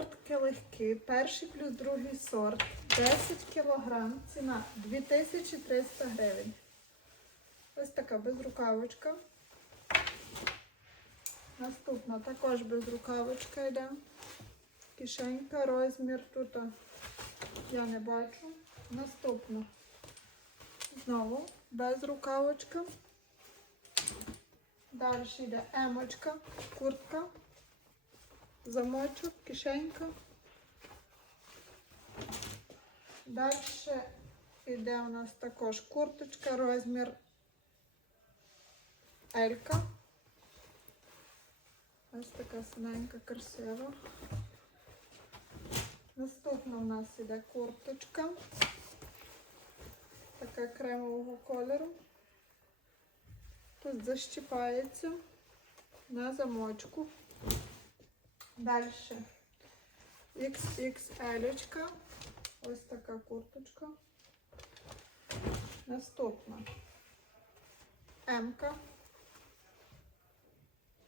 Куртки легкі, перший плюс другий сорт. 10 кг, ціна 2300 гривень. Ось така безрукавочка. Наступна також безрукавочка йде. Кишенька, розмір тут я не бачу. Наступна. Знову безрукавочка. Далі йде емочка, куртка, замочок, кишенька. Далі йде у нас також курточка, розмір Елька. Ось така синенька, красива. Наступна у нас іде курточка. Така кремового кольору. Тут защіпається на замочку. Далі XXL. -очка. Ось така курточка. Наступна М-ка.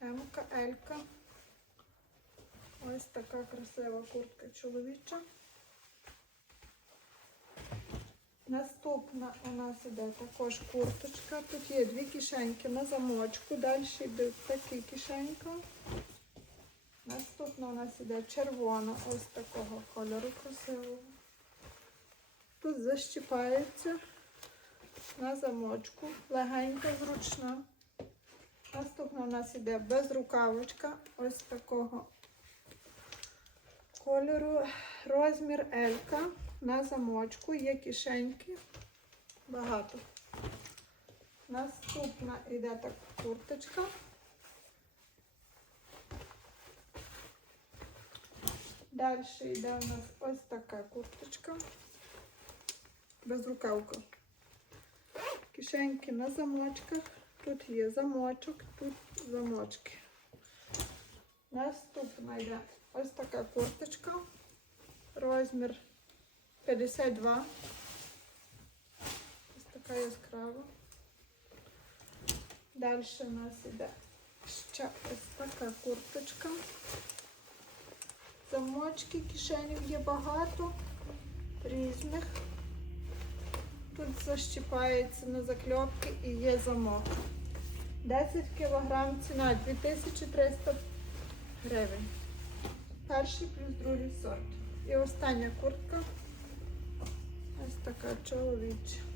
М-ка, Л-ка. Ось така красива куртка чоловіча. Наступна у нас іде також курточка. Тут є дві кишеньки на замочку. Далі йде такі кишенька. Наступна у нас іде червона, ось такого кольору красивого. Тут защіпається на замочку, легенька, зручна. Наступна у нас іде безрукавочка, ось такого кольору. Розмір Елька на замочку, є кишеньки. Багато. Наступна йде така курточка. Далі йде у нас ось така курточка. Безрукавка. Кишеньки на замочках. Тут є замочок, тут замочки. Наступна йде ось така курточка. Розмір 52. Ось така яскрава. Далі у нас йде ще ось така курточка. Замочки, кишенів є багато різних. Тут защіпається на закльопки і є замок. 10 кг ціна 2300 гривень. Перший плюс другий сорт. І остання куртка. Ось така чоловіча.